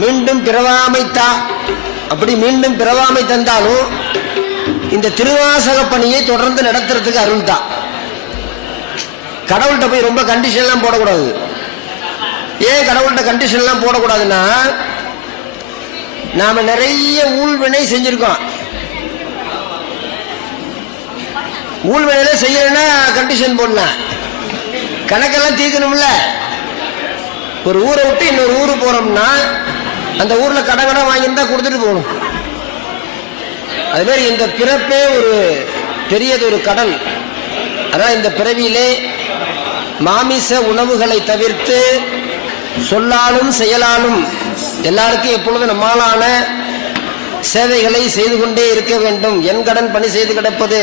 மீண்டும் பிறவாமை தா அப்படி மீண்டும் பிறவாமை தந்தாலும் இந்த திருவாசக பணியை தொடர்ந்து நடத்துறதுக்கு அருள் தான் கடவுள்கிட்ட போய் ரொம்ப கண்டிஷன்லாம் போடக்கூடாது. ஏன் கடவுள்கிட்ட கண்டிஷன்லாம் போடக்கூடாதுன்னா நாம நிறைய ஊழ்வினை செஞ்சிருக்கோம். ஊழ்வினையில செய்யலைன்னா கண்டிஷன் போடலாம் கணக்கெல்லாம் தீர்க்கணும்ல. ஒரு ஊரை விட்டு இன்னொரு ஊர் போறோம்னா அந்த ஊர்ல கடை கடை வாங்கியிருந்தா கொடுத்துட்டு போகணும். அது மாதிரி இந்த பிறப்பே ஒரு பெரியது ஒரு கடல் அதான் இந்த பிறவியிலே மாமிச உணவுகளை தவிர்த்து சொல்லாலும் செயலாலும் எல்லாருக்கும் எப்பொழுதும் நம்மாலான சேவைகளை செய்து கொண்டே இருக்க வேண்டும். என் கடன் பணி செய்து கிடப்பது